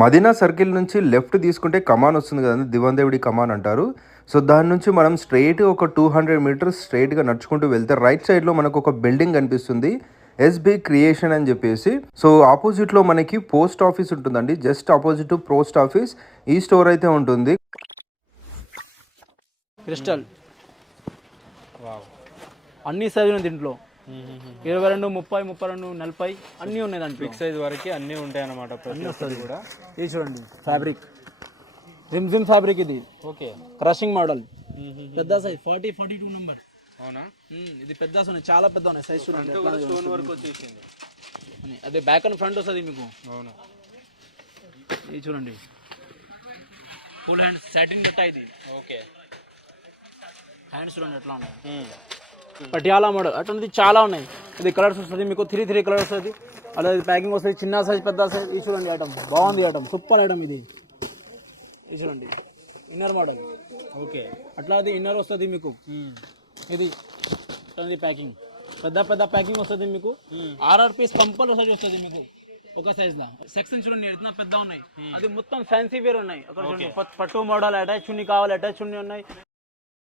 Madina circle నుంచి left తీసుకుంటే కమాన్ వస్తుంది కదండి, దివందేవుడి కమాన్ అంటారు. సో దాని నుంచి మనం స్ట్రైట్ ఒక 200 మీటర్స్ స్ట్రైట్గా నడుచుకుంటూ వెళ్తే రైట్ సైడ్లో మనకు ఒక బిల్డింగ్ కనిపిస్తుంది, ఎస్బి క్రియేషన్ అని చెప్పేసి. సో ఆపోజిట్లో మనకి పోస్ట్ ఆఫీస్ ఉంటుందండి, జస్ట్ ఆపోజిట్ పోస్ట్ ఆఫీస్ ఈ స్టోర్ అయితే ఉంటుంది. క్రిస్టల్ అన్ని సైజులు ఉన్నాయి దీంట్లో, 22, 30, 32, 40 అన్నీ ఉన్నాయి దాంట్లో. బిగ్ సైజ్ వరకు అన్నీ ఉంటాయి అన్నమాట. అన్నీ వస్తుంది కూడా. ఇది చూడండి ఫ్యాబ్రిక్, జిమ్ ఫ్యాబ్రిక్. ఇది ఓకే, క్రషింగ్ మోడల్, పెద్ద సైజ్ 40, 42 నెంబర్. అవునా? ఇది పెద్ద ఉన్నాయి, చాలా పెద్ద ఉన్నాయి సైజ్ చూడండి. స్టోన్ వర్క్ వచ్చేసింది. అదే బ్యాక్ అండ్ ఫ్రంట్ వస్తుంది మీకు. అవును, ఇది చూడండి ఫుల్ హ్యాండ్ సాటిన్ గట్ట. ఇది ఓకే, హ్యాండ్స్ చూడండి ఎట్లా ఉన్నాయి. పటియాలా మోడల్ అటువంటిది చాలా ఉన్నాయి. ఇది కలర్స్ వస్తుంది మీకు, 3 కలర్స్ వస్తుంది. అలా ఇది ప్యాకింగ్ వస్తుంది, చిన్న సైజ్ పెద్ద సైజ్. ఇది చూడండి ఐటమ్ బాగుంది, ఐటమ్ సూపర్ ఐటమ్. ఇది చూడంండి ఇన్నర్ మోడల్. ఓకే, అట్లా అది ఇన్నర్ వస్తుంది మీకు. ఇది ప్యాకింగ్ పెద్ద ప్యాకింగ్ వస్తుంది మీకు. 6 పీస్ కంపల్సరీ వస్తుంది మీకు ఒక సైజ్ లా. సెక్షన్ చూడండి ఎంత పెద్ద ఉన్నాయి. అది మొత్తం ఫ్యాన్సీ వేర్ ఉన్నాయి. అక్కడ చూడండి పట్టు మోడల్, అటాచ్ చున్నీ కావాలి, అటాచ్ చున్నీ ఉన్నాయి.